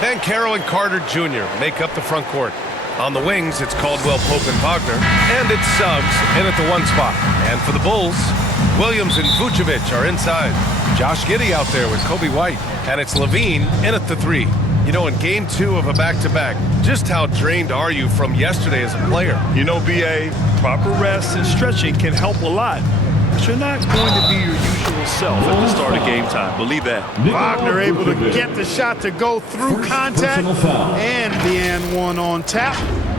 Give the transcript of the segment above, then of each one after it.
Banchero and Carter Jr. make up the front court. On the wings, it's Caldwell Pope and Wagner, and it's Suggs in at the 1 spot. And for the Bulls, Williams and Vucevic are inside. Josh Giddey out there with Kobe White, and it's Levine in at the 3. You know, in game 2 of a back-to-back, just how drained are you from yesterday as a player? You know, B.A., proper rest and stretching can help a lot. But you're not going to be your usual self at the start of game time. Believe that. Wagner able to get the shot to go through contact, and the and one on tap.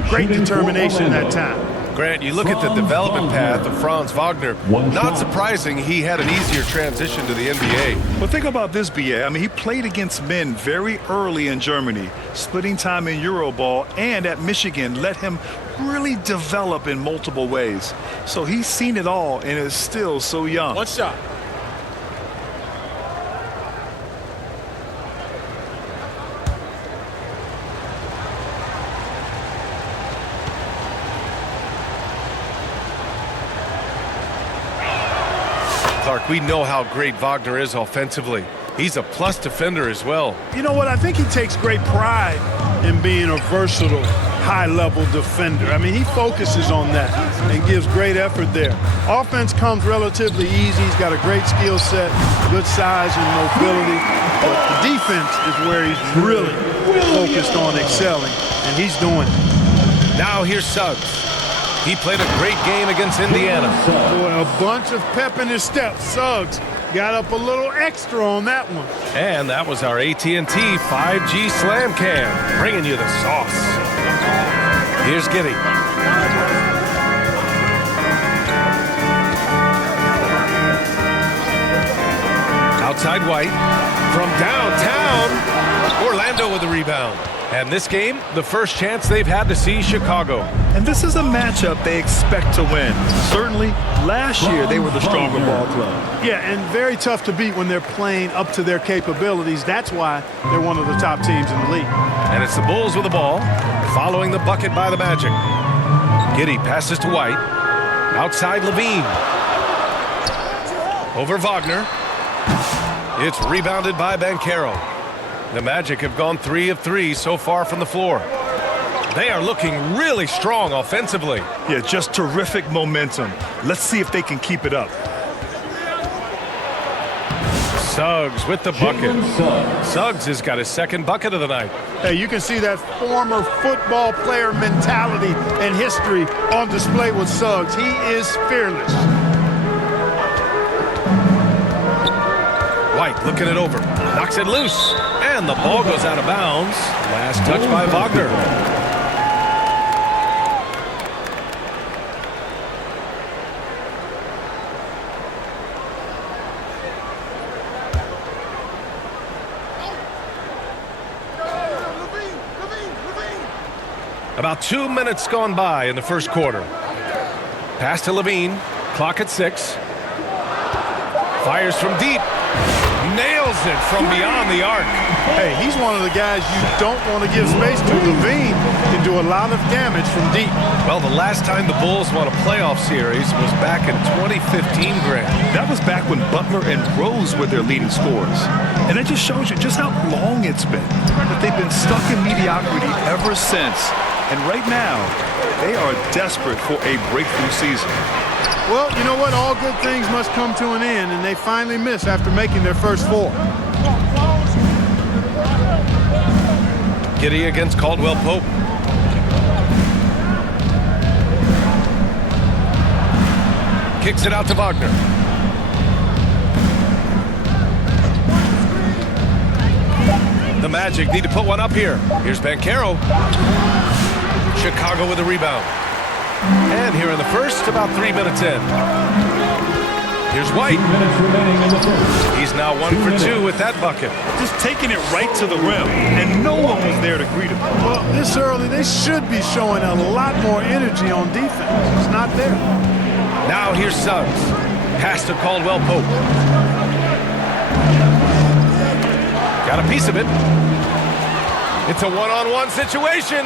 Great determination that time. Grant, you look at the development path of Franz Wagner. Not surprising he had an easier transition to the NBA. Well, think about this, B.A. I mean, he played against men very early in Germany, splitting time in Euroball, and at Michigan let him really develop in multiple ways. So he's seen it all and is still so young. One shot. Clark, we know how great Wagner is offensively. He's a plus defender as well. You know what? I think he takes great pride in being a versatile, high-level defender. I mean, he focuses on that and gives great effort there. Offense comes relatively easy. He's got a great skill set, good size and mobility. But the defense is where he's really focused on excelling, and he's doing it. Now here's Suggs. He played a great game against Indiana. Boy, a bunch of pep in his step. Suggs got up a little extra on that one. And that was our AT&T 5G Slam Cam, bringing you the sauce. Here's Giddey. Outside White. From downtown, Orlando with the rebound. And this game, the first chance they've had to see Chicago. And this is a matchup they expect to win. Certainly, last year they were the stronger ball club. Yeah, and very tough to beat when they're playing up to their capabilities. That's why they're one of the top teams in the league. And it's the Bulls with the ball, following the bucket by the Magic. Giddey passes to White. Outside Levine. Over Wagner. It's rebounded by Banchero. The Magic have gone 3 of 3 so far from the floor. They are looking really strong offensively. Yeah, just terrific momentum. Let's see if they can keep it up. Suggs with the bucket. Suggs has got his second bucket of the night. Hey, you can see that former football player mentality and history on display with Suggs. He is fearless. White looking it over. Knocks it loose. And the ball goes out of bounds. Last touch by Wagner. About 2 minutes gone by in the first quarter. Pass to Levine. Clock at 6. Fires from deep. Nails it from beyond the arc. Hey, he's one of the guys you don't want to give space to. Levine can do a lot of damage from deep. Well, the last time the Bulls won a playoff series was back in 2015, Grant. That was back when Butler and Rose were their leading scorers. And it just shows you just how long it's been. That they've been stuck in mediocrity ever since. And right now, they are desperate for a breakthrough season. Well, you know what? All good things must come to an end, and they finally miss after making their first 4. Giddey against Caldwell Pope. Kicks it out to Wagner. The Magic need to put one up here. Here's Banchero. Chicago with a rebound. And here in the first, about 3 minutes in. Here's White. He's now 1 for 2 with that bucket. Just taking it right to the rim, and no one was there to greet him. Well, this early, they should be showing a lot more energy on defense. It's not there. Now here's Suggs. Pass to Caldwell Pope. Got a piece of it. It's a one-on-one situation.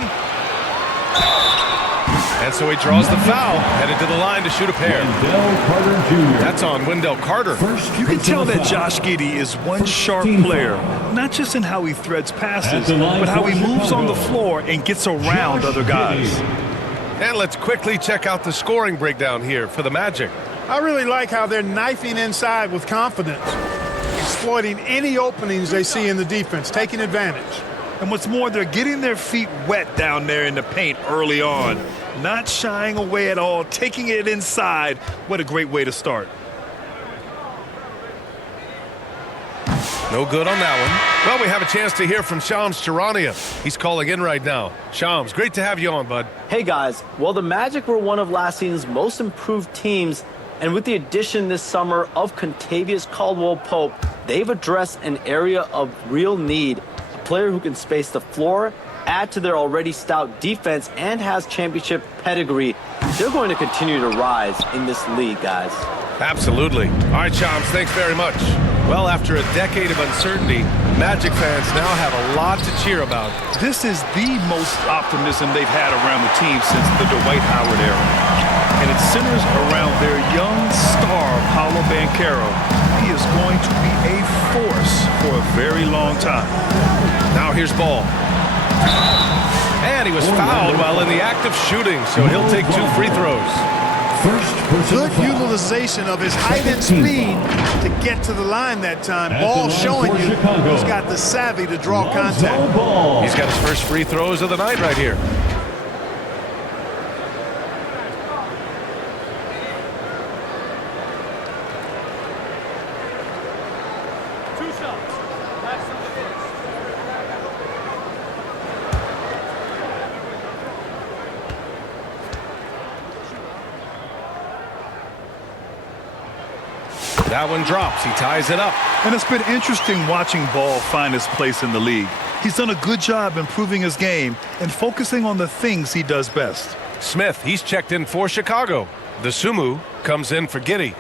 And so he draws the foul, headed to the line to shoot a pair. Wendell Carter Jr. That's on Wendell Carter. You can tell that Josh Giddey is one sharp player, not just in how he threads passes, but how he moves on the floor and gets around other guys. And let's quickly check out the scoring breakdown here for the Magic. I really like how they're knifing inside with confidence, exploiting any openings they see in the defense, taking advantage. And what's more, they're getting their feet wet down there in the paint early on. Not shying away at all, taking it inside. What a great way to start. No good on that one. Well, we have a chance to hear from Shams Charania. He's calling in right now. Shams, great to have you on, bud. Hey guys, well, the Magic were one of last season's most improved teams, and with the addition this summer of Kentavious Caldwell-Pope, they've addressed an area of real need. A player who can space the floor, add to their already stout defense, and has championship pedigree. They're going to continue to rise in this league, guys. Absolutely. All right, Shams, thanks very much. Well, after a decade of uncertainty, Magic fans now have a lot to cheer about. This is the most optimism they've had around the team since the Dwight Howard era. And it centers around their young star, Paolo Banchero. He is going to be a force for a very long time. Now here's Ball. And he was fouled while in the act of shooting, so he'll take 2 free throws. Good utilization of his height and speed to get to the line that time. Ball showing you he's got the savvy to draw contact. He's got his first free throws of the night right here. That one drops. He ties it up. And it's been interesting watching Ball find his place in the league. He's done a good job improving his game and focusing on the things he does best. Smith, he's checked in for Chicago. The Sumu comes in for Giddey.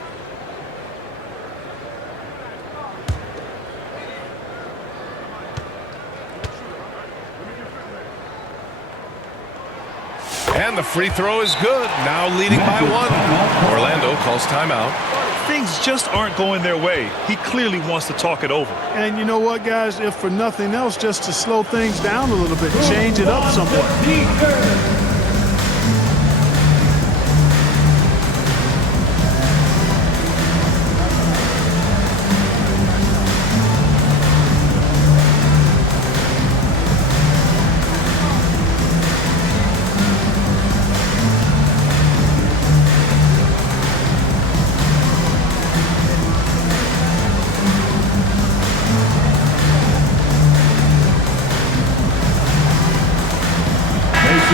And the free throw is good. Now leading by 1. Orlando calls timeout. Things just aren't going their way. He clearly wants to talk it over. And you know what, guys? If for nothing else, just to slow things down a little bit, change it up somewhat.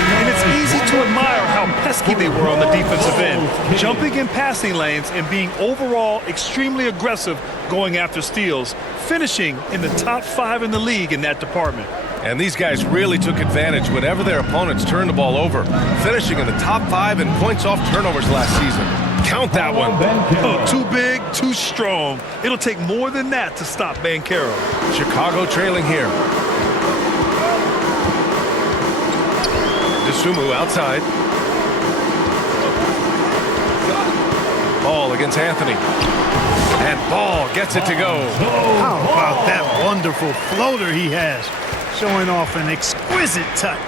And it's easy to admire how pesky they were on the defensive end, jumping in passing lanes and being overall extremely aggressive going after steals, finishing in the top 5 in the league in that department. And these guys really took advantage whenever their opponents turned the ball over, finishing in the top 5 in points off turnovers last season. Count that one. Oh, too big, too strong. It'll take more than that to stop Banchero. Chicago trailing here. DeSumo outside. Ball against Anthony. And Ball gets it to go. How about that wonderful floater he has, showing off an exquisite touch.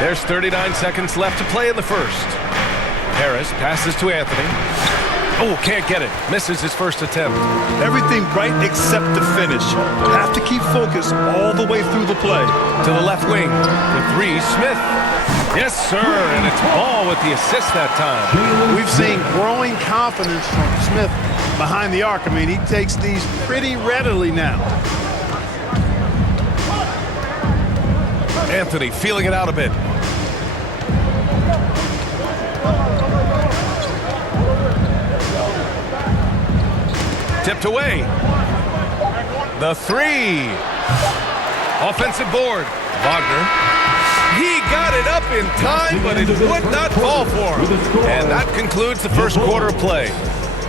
There's 39 seconds left to play in the first. Harris passes to Anthony. Oh, can't get it. Misses his first attempt. Everything right except the finish. Have to keep focus all the way through the play. To the left wing. The 3, Smith. Yes, sir. And it's Ball with the assist that time. We've seen growing confidence from Smith behind the arc. I mean, he takes these pretty readily now. Anthony feeling it out a bit. Tipped away. The 3. Offensive board. Wagner. He got it up in time, but it would not fall for him. And that concludes the first quarter of play.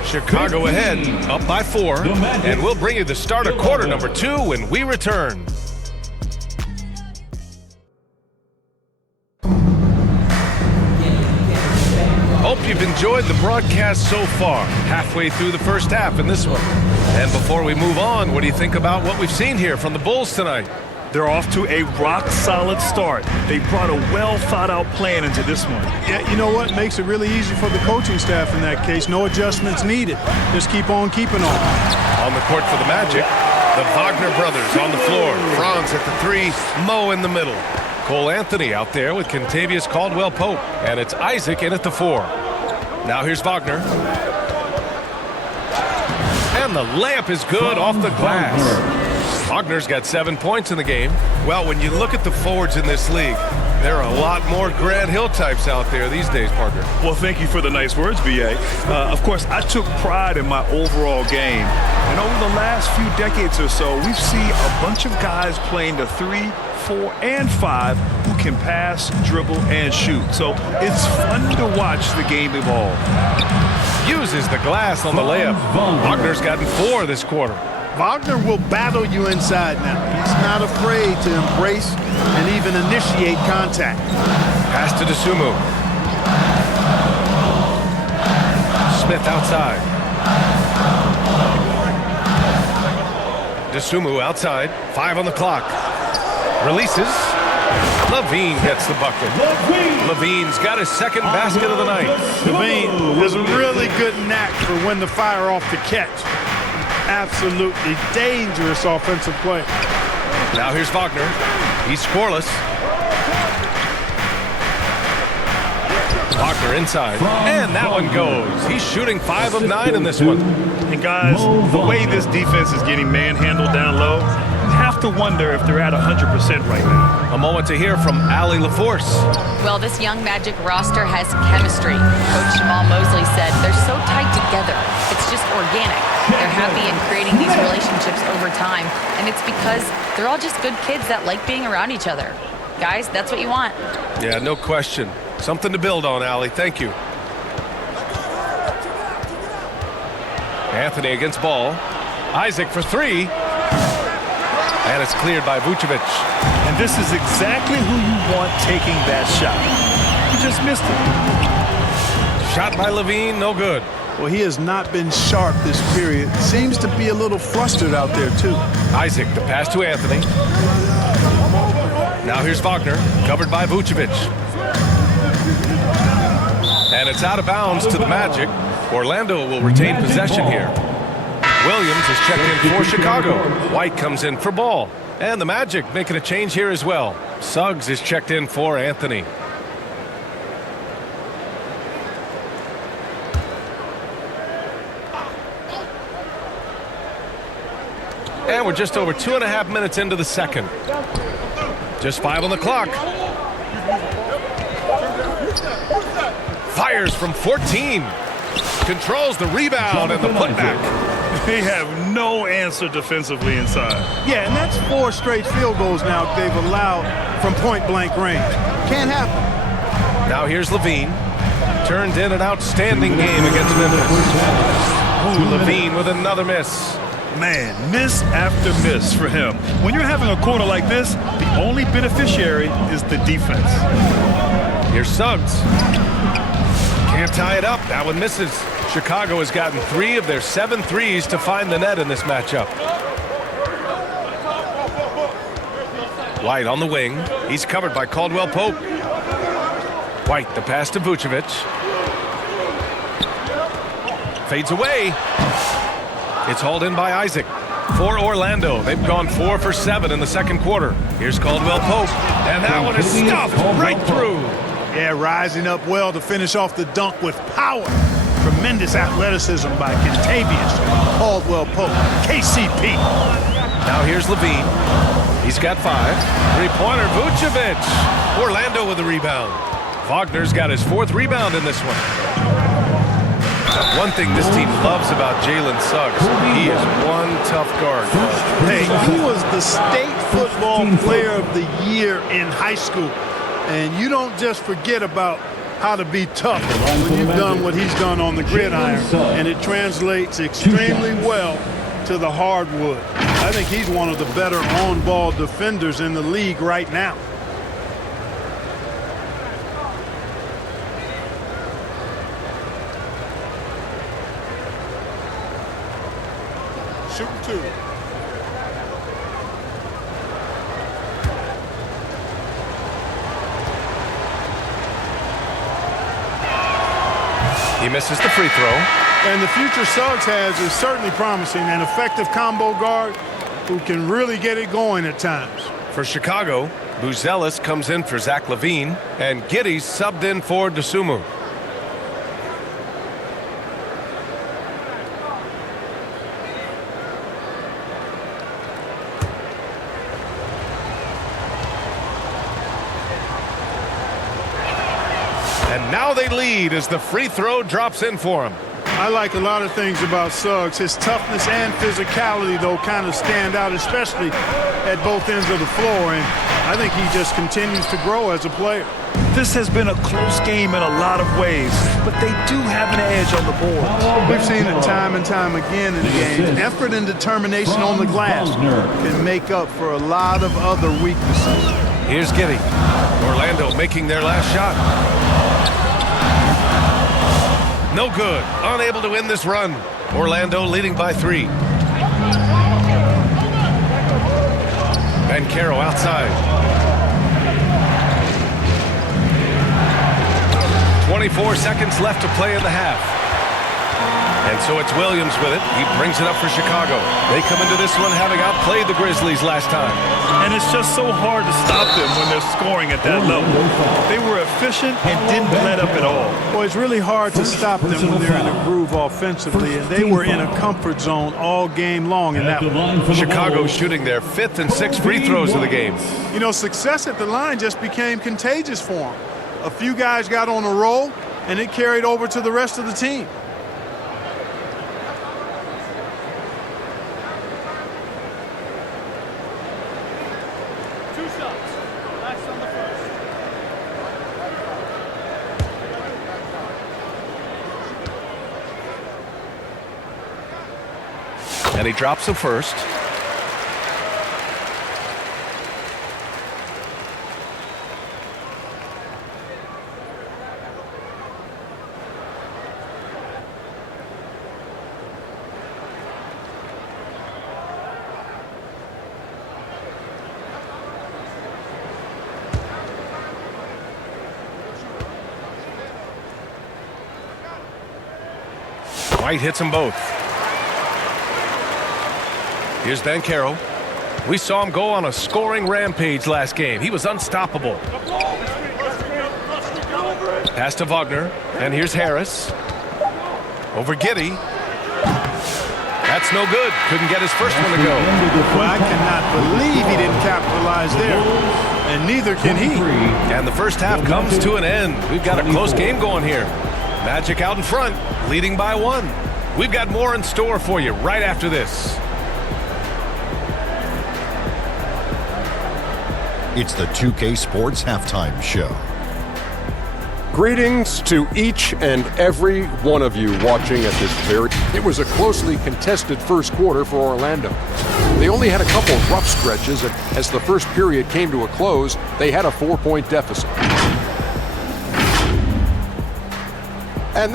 Chicago ahead, up by 4. And we'll bring you the start of quarter number 2 when we return. enjoyed the broadcast so far, halfway through the first half in this one. And before we move on, what do you think about what we've seen here from the Bulls tonight? They're off to a rock-solid start. They brought a well-thought-out plan into this one. Yeah, you know what? Makes it really easy for the coaching staff in that case. No adjustments needed. Just keep on keeping on. On the court for the Magic, the Wagner brothers on the floor. Franz at the 3, Mo in the middle. Cole Anthony out there with Kentavious Caldwell-Pope. And it's Isaac in at the 4. Now here's Wagner. And the layup is good off the glass. Wagner's got 7 points in the game. Well, when you look at the forwards in this league, there are a lot more Grant Hill types out there these days, partner. Well, thank you for the nice words, B.A. Of course, I took pride in my overall game. And over the last few decades or so, we've seen a bunch of guys playing the 3, 4, and 5 who can pass, dribble, and shoot. So it's fun to watch the game evolve. Uses the glass on the layup. Wagner's gotten 4 this quarter. Wagner will battle you inside now. He's not afraid to embrace and even initiate contact. Pass to Dosunmu. Smith outside. Dosunmu outside. 5 on the clock. Releases. Levine gets the bucket. Levine's got his second basket of the night. Levine has a really good knack for when to fire off the catch. Absolutely dangerous offensive play. Now here's Wagner. He's scoreless. Wagner inside. And that one goes. He's shooting 5 of 9 in this one. And guys, the way this defense is getting manhandled down low, you have to wonder if they're at 100% right now. A moment to hear from Allie LaForce. Well, this young Magic roster has chemistry. Coach Jamal Mosley said they're so tight together. It's just organic. They're happy in creating these relationships over time, and it's because they're all just good kids that like being around each other. Guys, that's what you want. Yeah, no question. Something to build on, Allie. Thank you. Anthony against ball. Isaac for 3. And it's cleared by Vucevic. And this is exactly who you want taking that shot. He just missed it. Shot by Levine, no good. Well, he has not been sharp this period. Seems to be a little flustered out there, too. Isaac, the pass to Anthony. Now here's Wagner, covered by Vucevic. And it's out of bounds to the Magic. Orlando will retain possession here. Williams is checked in for Chicago. White comes in for Ball. And the Magic making a change here as well. Suggs is checked in for Anthony. And we're just over 2.5 minutes into the second. Just 5 on the clock. Fires from 14. Controls the rebound and the putback. They have no answer defensively inside. Yeah, and that's 4 straight field goals now they've allowed from point-blank range. Can't happen. Now here's Levine. Turned in an outstanding game against Memphis. Ooh, Levine with another miss. Man, miss after miss for him. When you're having a quarter like this, the only beneficiary is the defense. Here's Suggs. Can't tie it up. That one misses. Chicago has gotten 3 of their 7 threes to find the net in this matchup. White on the wing. He's covered by Caldwell-Pope. White, the pass to Vucevic. Fades away. It's hauled in by Isaac. For Orlando, they've gone 4 for 7 in the second quarter. Here's Caldwell-Pope. And that one is stuffed right through. Yeah, rising up well to finish off the dunk with power. Tremendous athleticism by Kentavious Caldwell-Pope, KCP. Now here's Levine. He's got 5. 3-pointer, Vucevic. Orlando with the rebound. Wagner's got his 4th rebound in this one. One thing this team loves about Jalen Suggs, he is one tough guard. Hey, he was the state football player of the year in high school. And you don't just forget about how to be tough when you've done what he's done on the gridiron. And it translates extremely well to the hardwood. I think he's one of the better on-ball defenders in the league right now. He misses the free throw. And the future Suggs has is certainly promising, an effective combo guard who can really get it going at times. For Chicago, Buzelis comes in for Zach LaVine, and Giddey subbed in for Dosunmu. And now they lead as the free throw drops in for him. I like a lot of things about Suggs. His toughness and physicality, though, kind of stand out, especially at both ends of the floor. And I think he just continues to grow as a player. This has been a close game in a lot of ways, but they do have an edge on the board. We've seen it time and time again in the game. Effort and determination on the glass can make up for a lot of other weaknesses. Here's Giddey. Orlando making their last shot. No good. Unable to win this run. Orlando leading by 3. Banchero outside. 24 seconds left to play in the half. And so it's Williams with it. He brings it up for Chicago. They come into this one having outplayed the Grizzlies last time. And it's just so hard to stop them when they're scoring at that level. They were efficient and didn't let up at all. Well, it's really hard to stop them when they're in a groove offensively, and they were in a comfort zone all game long in that one. Chicago shooting their 5th and 6th free throws of the game. You know, success at the line just became contagious for them. A few guys got on a roll, and it carried over to the rest of the team. And he drops the first. White hits them both. Here's Banchero. We saw him go on a scoring rampage last game. He was unstoppable. Pass to Wagner. And here's Harris. Over Giddey. That's no good. Couldn't get his first one to go. Well, I cannot believe he didn't capitalize there. And neither can he. And the first half comes to an end. We've got a close game going here. Magic out in front, leading by 1. We've got more in store for you right after this. It's the 2K Sports Halftime Show. Greetings to each and every one of you watching at this very... It was a closely contested first quarter for Orlando. They only had a couple of rough stretches, and as the first period came to a close, they had a 4-point deficit. And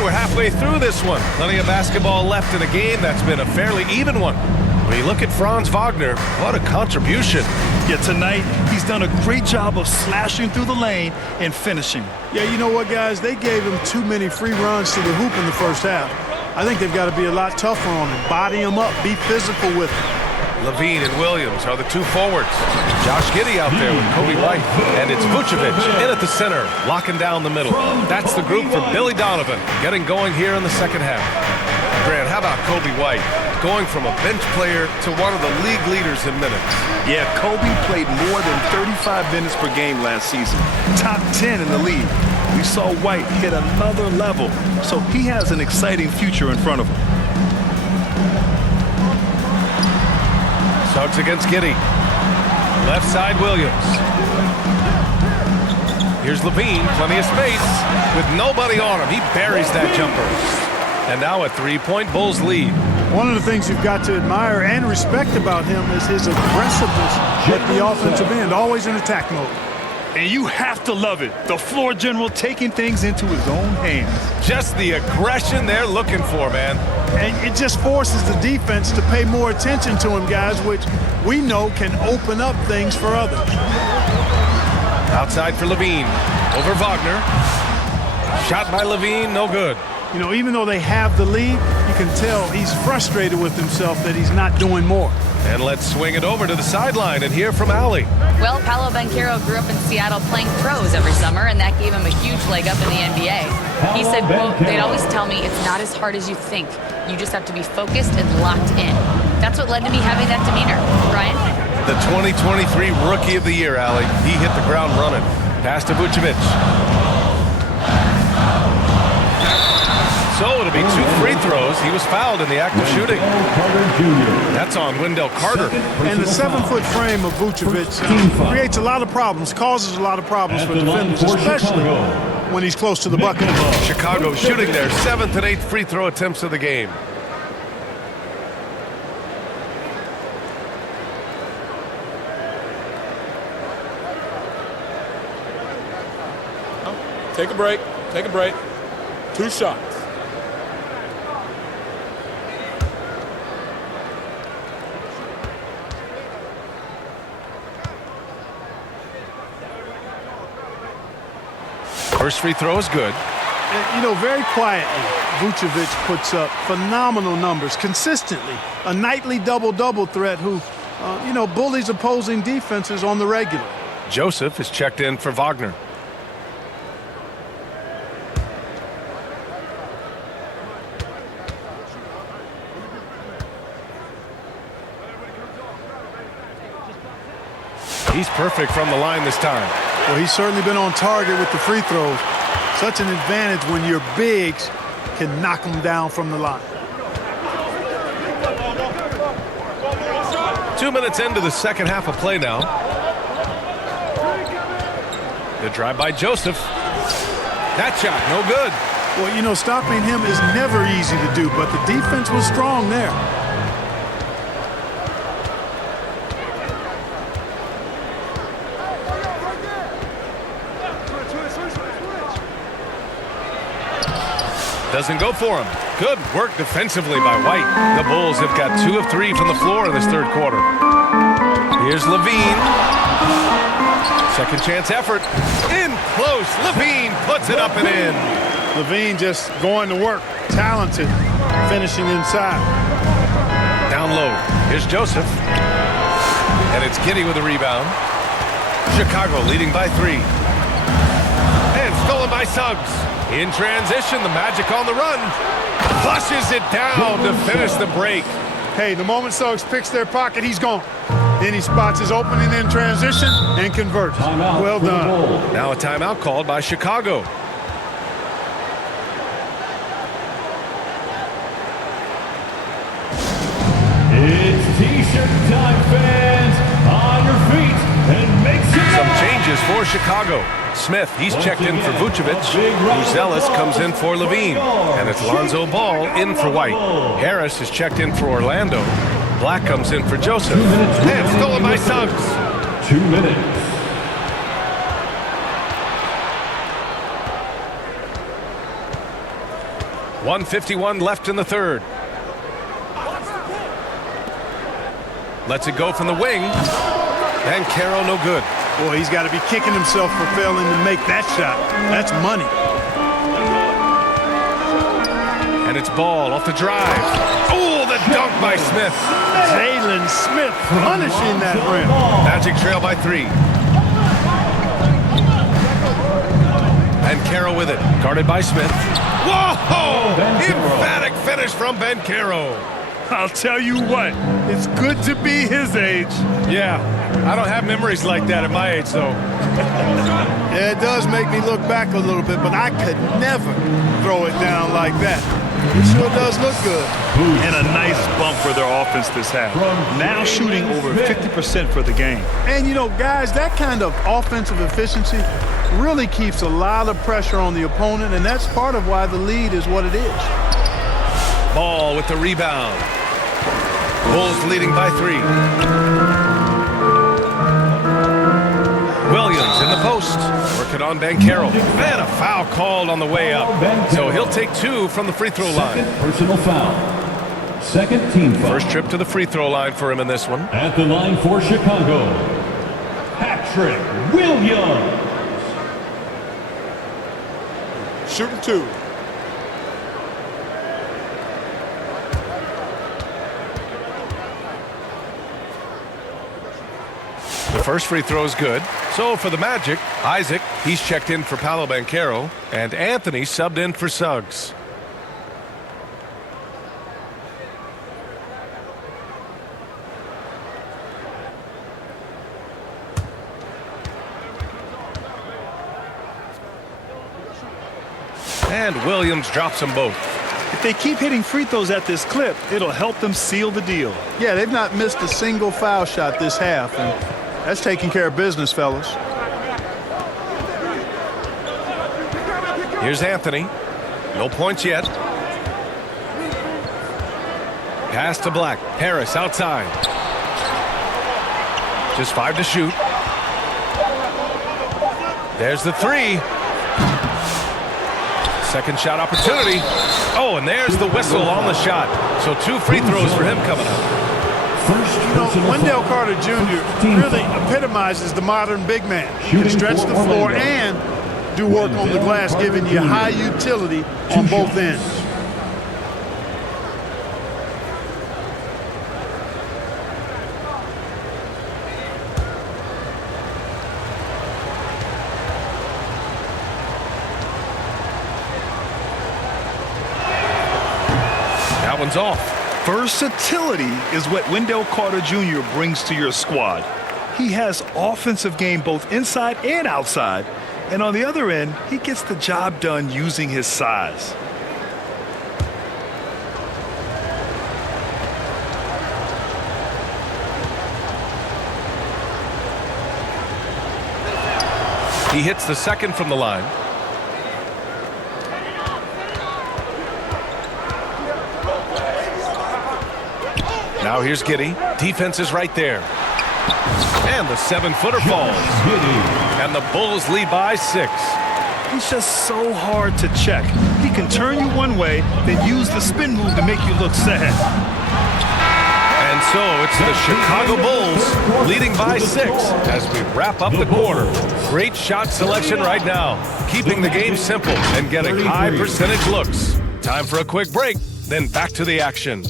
we're halfway through this one. Plenty of basketball left in a game that's been a fairly even one. When you look at Franz Wagner, what a contribution. Yeah, tonight he's done a great job of slashing through the lane and finishing. Yeah, you know what, guys? They gave him too many free runs to the hoop in the first half. I think they've got to be a lot tougher on him. Body him up. Be physical with him. LaVine and Williams are the 2 forwards. Josh Giddey out there with Kobe White. And it's Vucevic in at the center, locking down the middle. That's the group for Billy Donovan, getting going here in the second half. Grant, how about Kobe White? Going from a bench player to one of the league leaders in minutes. Yeah, Kobe played more than 35 minutes per game last season. Top 10 in the league. We saw White hit another level, so he has an exciting future in front of him. Suggs against Giddey. Left side, Williams. Here's LaVine, plenty of space. With nobody on him, he buries that jumper. And now a 3-point Bulls lead. One of the things you've got to admire and respect about him is his aggressiveness at the offensive end, always in attack mode. And you have to love it. The floor general taking things into his own hands. Just the aggression they're looking for, man. And it just forces the defense to pay more attention to him, guys, which we know can open up things for others. Outside for Levine. Over Wagner. Shot by Levine, no good. You know, even though they have the lead, you can tell he's frustrated with himself that he's not doing more. And let's swing it over to the sideline and hear from Allie. Well, Paolo Banchero grew up in Seattle playing pros every summer, and that gave him a huge leg up in the NBA. He said, quote, they'd always tell me it's not as hard as you think. You just have to be focused and locked in. That's what led to me having that demeanor. Brian? The 2023 Rookie of the Year, Allie. He hit the ground running. Pass to Vucevic. So it'll be 2 free throws. He was fouled in the act of shooting. That's on Wendell Carter. And the 7-foot frame of Vucevic creates a lot of problems, causes a lot of problems for defenders, especially when he's close to the bucket. Chicago shooting their 7th and 8th free throw attempts of the game. Take a break. Take a break. 2 shots. First free throw is good. You know, very quietly, Vucevic puts up phenomenal numbers consistently. A nightly double-double threat who, you know, bullies opposing defenses on the regular. Joseph is checked in for Wagner. He's perfect from the line this time. Well, he's certainly been on target with the free throws. Such an advantage when your bigs can knock them down from the line. 2 minutes into the second half of play now. The drive by Joseph. That shot, no good. Well, you know, stopping him is never easy to do, but the defense was strong there. Doesn't go for him. Good work defensively by White. The Bulls have got 2 of 3 from the floor in this third quarter. Here's Levine. Second chance effort. In close. Levine puts it up and in. Levine just going to work. Talented. Finishing inside. Down low. Here's Joseph. And it's Giddey with a rebound. Chicago leading by 3. And stolen by Suggs. In transition, the Magic on the run. Flushes it down to finish the break. Hey, the moment Suggs picks their pocket, he's gone. Then he spots his opening in transition and converts. Well done. Now a timeout called by Chicago. It's T-shirt time, fans. On your feet and make some Changes for Chicago. Smith, he's checked in for Vucevic. Buzelis comes in for Levine. And it's Lonzo Ball in for White. Harris is checked in for Orlando. Black comes in for Joseph. And stolen by Suggs. 2 minutes. .151 left in the third. Lets it go from the wing. And Caro no good. Boy, he's got to be kicking himself for failing to make that shot. That's money. And it's Ball off the drive. Oh, the dunk by Smith. Jalen Smith punishing that rim. Magic trail by 3. And Caro with it. Guarded by Smith. Whoa! Emphatic finish from Banchero. I'll tell you what, it's good to be his age. Yeah, I don't have memories like that at my age, though. Yeah, it does make me look back a little bit, but I could never throw it down like that. It sure does look good. And a nice bump for their offense this half. Now shooting over 50% for the game. And, you know, guys, that kind of offensive efficiency really keeps a lot of pressure on the opponent, and that's part of why the lead is what it is. Ball with the rebound. Bulls leading by 3. Williams in the post, working on Banchero. And a foul called on the way up. So he'll take 2 from the free throw line. Personal foul. Second team foul. First trip to the free throw line for him in this one. At the line for Chicago, Patrick Williams. Shooting 2. The first free throw is good. So for the Magic, Isaac, he's checked in for Paolo Banchero, and Anthony subbed in for Suggs. And Williams drops them both. If they keep hitting free throws at this clip, it'll help them seal the deal. Yeah, they've not missed a single foul shot this half, and that's taking care of business, fellas. Here's Anthony. No points yet. Pass to Black. Harris outside. Just 5 to shoot. There's the 3. Second shot opportunity. Oh, and there's the whistle on the shot. So 2 free throws for him coming up. Wendell Carter Jr. really epitomizes the modern big man. He can stretch the floor and do work on the glass, giving you high utility on both ends. That one's off. Versatility is what Wendell Carter Jr. brings to your squad. He has offensive game both inside and outside, and on the other end, he gets the job done using his size. He hits the second from the line. Now here's Giddey. Defense is right there. And the 7-footer falls. And the Bulls lead by 6. He's just so hard to check. He can turn you one way, then use the spin move to make you look sad. And so it's the Chicago Bulls leading by 6 as we wrap up the quarter. Great shot selection right now, keeping the game simple and getting high percentage looks. Time for a quick break, then back to the action.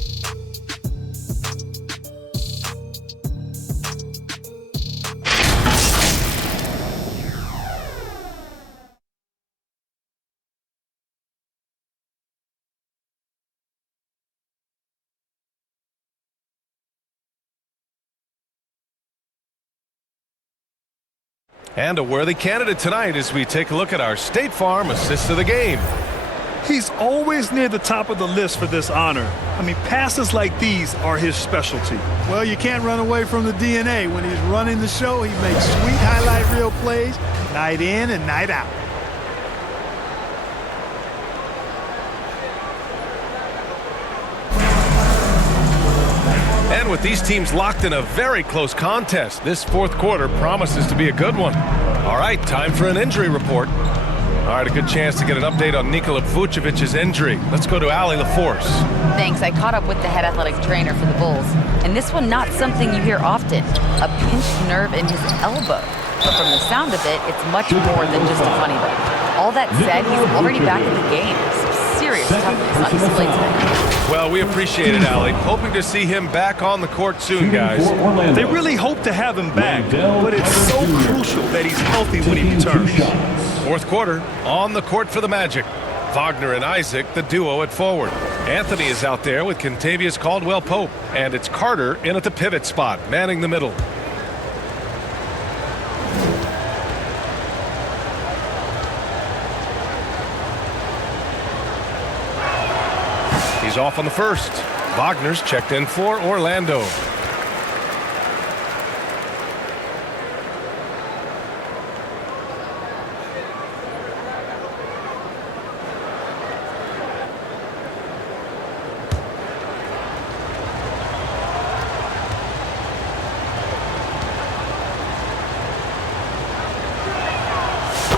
And a worthy candidate tonight as we take a look at our State Farm Assist of the Game. He's always near the top of the list for this honor. I mean, passes like these are his specialty. Well, you can't run away from the DNA. When he's running the show, he makes sweet highlight reel plays night in and night out. And with these teams locked in a very close contest, this fourth quarter promises to be a good one. All right, time for an injury report. All right, a good chance to get an update on Nikola Vucevic's injury. Let's go to Allie LaForce. Thanks. I caught up with the head athletic trainer for the Bulls. And this one, not something you hear often. A pinched nerve in his elbow. But from the sound of it, it's much more than just a funny bone. All that said, he's already back in the game. Some serious toughness on display tonight. Well, we appreciate it, Allie. Hoping to see him back on the court soon, guys. They really hope to have him back, but it's so crucial that he's healthy when he returns. Fourth quarter, on the court for the Magic. Wagner and Isaac, the duo at forward. Anthony is out there with Kentavious Caldwell-Pope. And it's Carter in at the pivot spot, manning the middle. He's off on the first. Wagner's checked in for Orlando.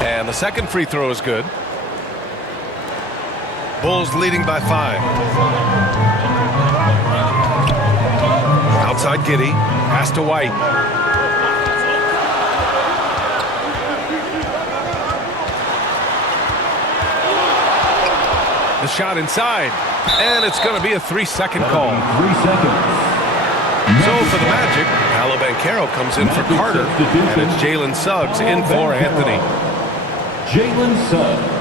And the second free throw is good. Bulls leading by 5. Outside Giddey. Pass to White. The shot inside. And it's going to be a 3-second call. 3 seconds. So for the Magic, Paolo Banchero comes in for Carter. And it's Jalen Suggs in for Anthony. Jalen Suggs.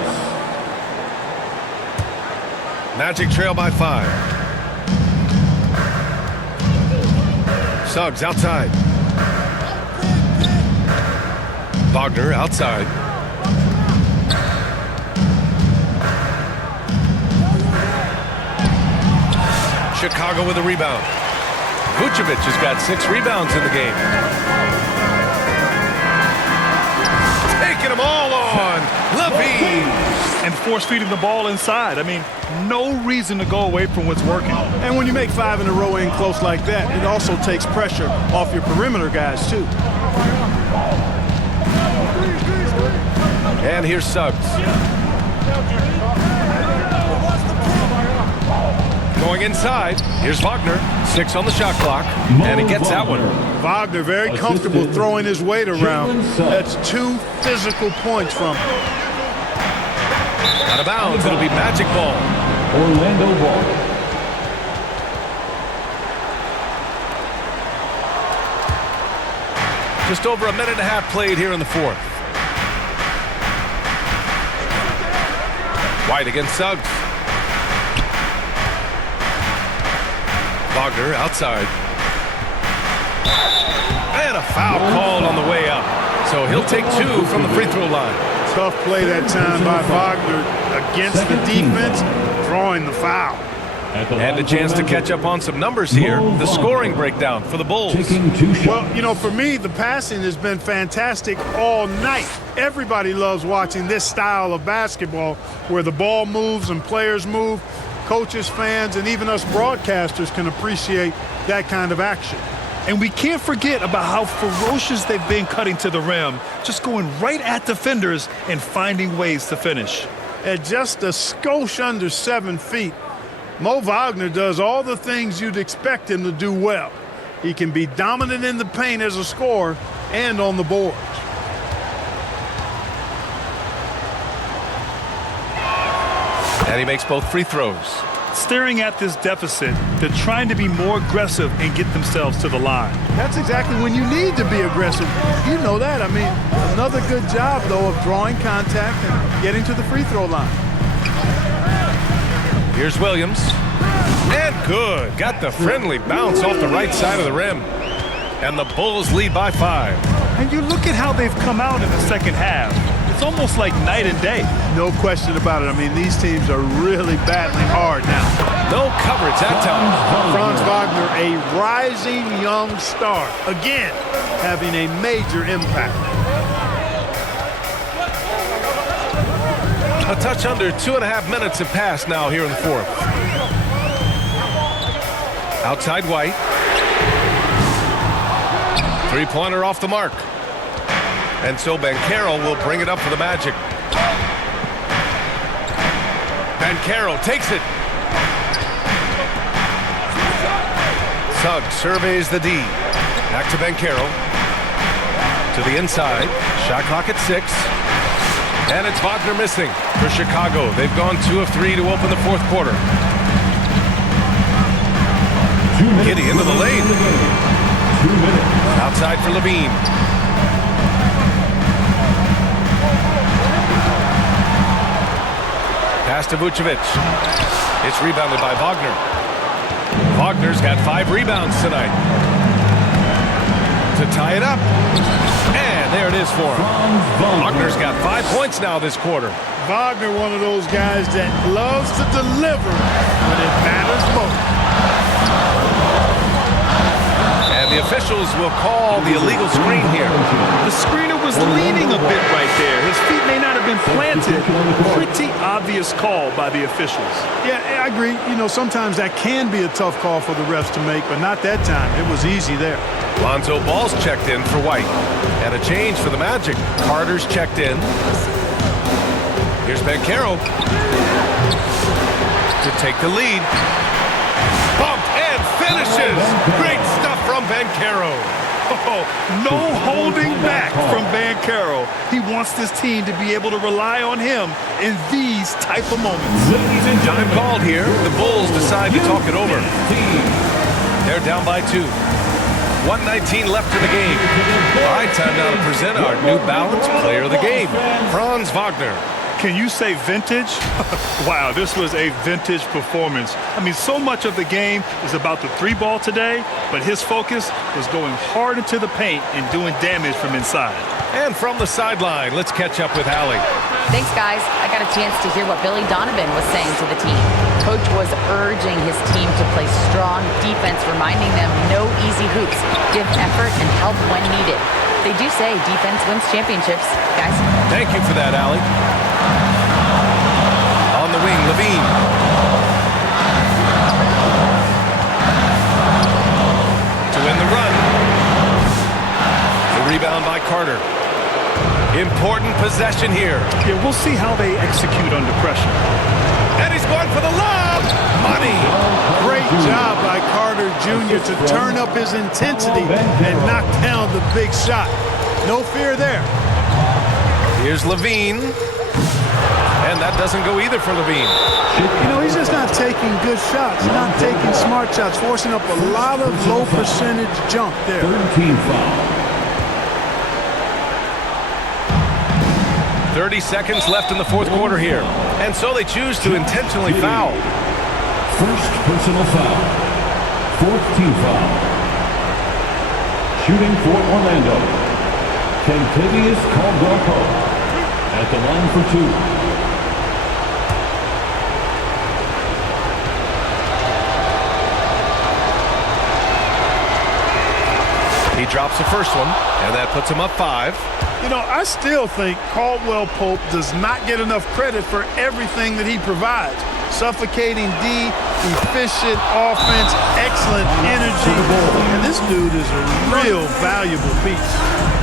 Magic trail by 5. Suggs outside. Wagner outside. Chicago with a rebound. Vucevic has got 6 rebounds in the game. Taking them all on. LaVine. And force feeding the ball inside. I mean, no reason to go away from what's working. And when you make 5 in a row in close like that, it also takes pressure off your perimeter guys, too. And here's Suggs. Going inside. Here's Wagner. 6 on the shot clock. And he gets that one. Wagner very comfortable throwing his weight around. That's 2 physical points from him. Out of bounds. It'll be Magic ball. Orlando ball. Just over a minute and a half played here in the 4th. White against Suggs. Wagner outside. And a foul called on the way up. So he'll take 2 from the free throw line. Tough play that time by Wagner against the defense, drawing the foul. And a chance to catch up on some numbers here. The scoring breakdown for the Bulls. Taking 2 shots. Well, you know, for me, the passing has been fantastic all night. Everybody loves watching this style of basketball where the ball moves and players move. Coaches, fans, and even us broadcasters can appreciate that kind of action. And we can't forget about how ferocious they've been cutting to the rim, just going right at defenders and finding ways to finish. At just a skosh under 7 feet, Mo Wagner does all the things you'd expect him to do well. He can be dominant in the paint as a scorer and on the boards. And he makes both free throws. Staring at this deficit, they're trying to be more aggressive and get themselves to the line. That's exactly when you need to be aggressive. You know that. I mean, another good job, though, of drawing contact and getting to the free throw line. Here's Williams. And good. Got the friendly bounce off the right side of the rim. And the Bulls lead by 5. And you look at how they've come out in the second half. It's almost like night and day. No question about it. I mean, these teams are really battling hard now. No coverage that time. Franz Wagner, a rising young star. Again, having a major impact. A touch under 2.5 minutes have passed now here in the 4th. Outside White. 3-pointer off the mark. And so Banchero will bring it up for the Magic. Banchero takes it. Suggs surveys the D. Back to Banchero. To the inside. Shot clock at 6. And it's Wagner missing for Chicago. They've gone 2 of 3 to open the 4th quarter. Giddey into the lane. 2 minutes. Outside for LaVine. Pass to Vucevic. It's rebounded by Wagner. Wagner's got 5 rebounds tonight. To tie it up. And there it is for him. Wagner's got 5 points now this quarter. Wagner, one of those guys that loves to deliver when it matters most. And the officials will call the illegal screen here. The screener was leaning a bit right there. His feet may not have been planted. Pretty obvious call by the officials. Yeah, I agree. You know, sometimes that can be a tough call for the refs to make, but not that time. It was easy there. Lonzo Ball's checked in for White. And a change for the Magic. Carter's checked in. Here's Banchero to take the lead. Bumped and finishes. Great stuff from Banchero. Oh, no holding back from Banchero. He wants this team to be able to rely on him in these type of moments. Time called here. The Bulls decide to talk it over. They're down by 2. 1:19 left in the game. All right, time now to present our New Balance Player of the Game, Franz Wagner. Can you say vintage? Wow, this was a vintage performance. I mean, so much of the game is about the 3-ball today, but his focus was going hard into the paint and doing damage from inside. And from the sideline, let's catch up with Allie. Thanks, guys. I got a chance to hear what Billy Donovan was saying to the team. Coach was urging his team to play strong defense, reminding them no easy hoops, give effort and help when needed. They do say defense wins championships, guys. Thank you for that, Allie. On the wing, Levine. To win the run. The rebound by Carter. Important possession here. Yeah, we'll see how they execute under pressure. And he's going for the lob. Money. Great job by Carter Jr. to turn up his intensity and knock down the big shot. No fear there. Here's Levine. And that doesn't go either for Levine. You know, he's just not taking good shots, not taking smart shots, forcing up a lot of low percentage jump there. 13 foul. 30 seconds left in the fourth quarter here. And so they choose to intentionally foul. First personal foul. Fourth team foul. Shooting for Orlando. Kentavious Caldwell-Pope at the line for 2. He drops the first one, and that puts him up 5. You know, I still think Caldwell Pope does not get enough credit for everything that he provides. Suffocating D, efficient offense, excellent energy. And this dude is a real valuable piece.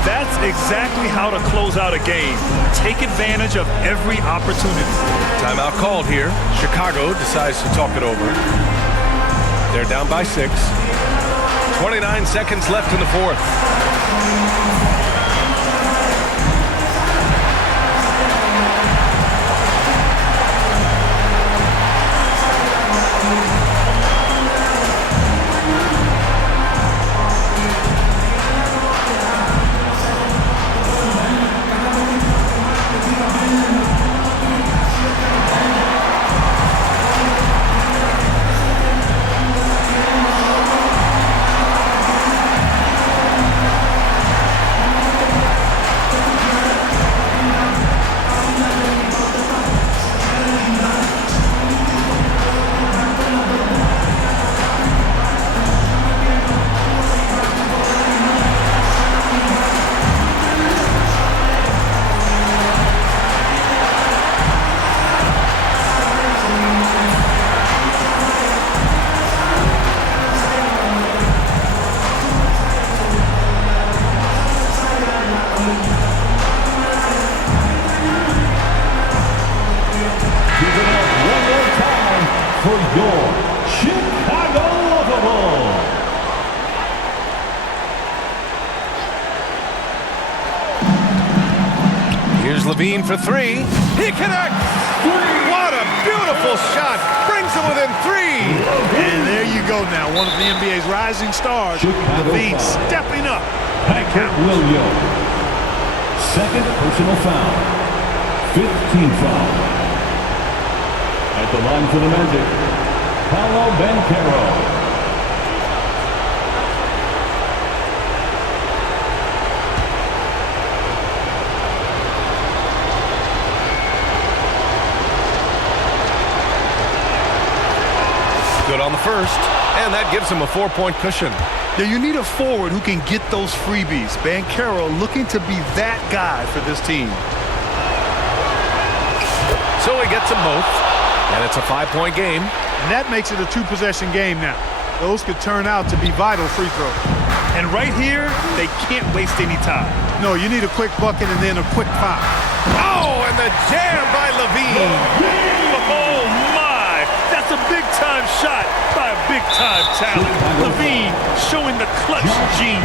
That's exactly how to close out a game. Take advantage of every opportunity. Timeout called here. Chicago decides to talk it over. They're down by 6. 29 seconds left in the fourth. Levine for 3. He connects! What a beautiful shot! Brings him within 3! And there you go now. One of the NBA's rising stars. Levine stepping up. Patrick Williams. Second personal foul. 15 foul. At the line for the Magic, Paolo Banchero. Good on the first, and that gives him a 4-point cushion. Yeah, you need a forward who can get those freebies. Banchero looking to be that guy for this team. So he gets them both, and it's a 5-point game. And that makes it a 2-possession game now. Those could turn out to be vital free throws. And right here, they can't waste any time. No, you need a quick bucket and then a quick foul. Oh, and the jam by Levine. Oh, my! That's a big-time shot by a big-time talent. Levine showing the clutch gene.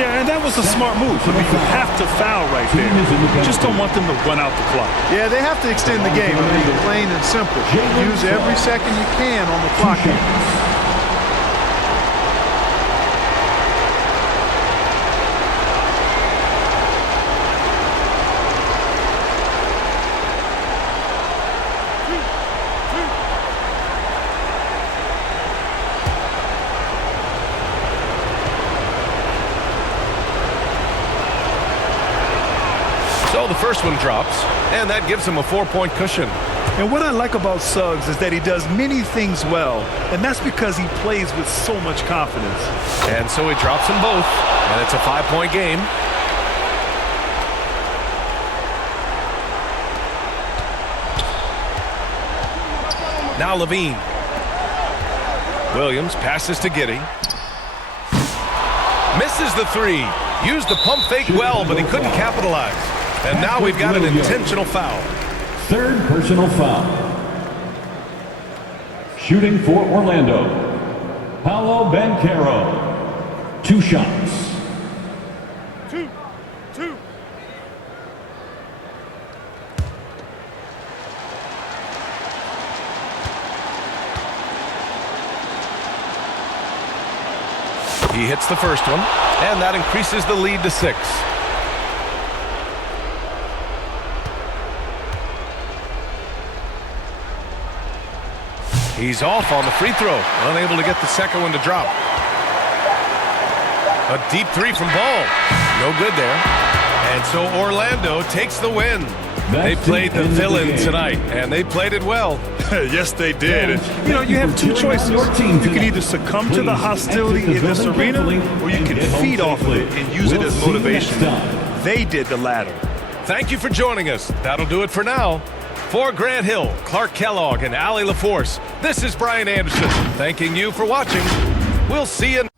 Yeah, and that was a smart move. I mean, you have to foul right there. You just don't want them to run out the clock. Yeah, they have to extend the game. I mean, plain and simple. Use every second you can on the clock. So the first one drops, and that gives him a 4-point cushion. And what I like about Suggs is that he does many things well, and that's because he plays with so much confidence. And so he drops them both, and it's a 5-point game. Now Levine. Williams passes to Giddey. Misses the three. Used the pump fake well, but he couldn't capitalize. And now we've got an intentional foul. Third personal foul. Shooting for Orlando, Paolo Banchero. 2 shots. Two. He hits the first one, and that increases the lead to 6. He's off on the free throw, unable to get the second one to drop. A deep three from Ball. No good there. And so Orlando takes the win. They played the villain tonight, and they played it well. Yes, they did. And, you know, you have two choices. You can either succumb to the hostility in this arena, or you can feed off of it and use it as motivation. They did the latter. Thank you for joining us. That'll do it for now. For Grant Hill, Clark Kellogg, and Allie LaForce, this is Brian Anderson, thanking you for watching. We'll see you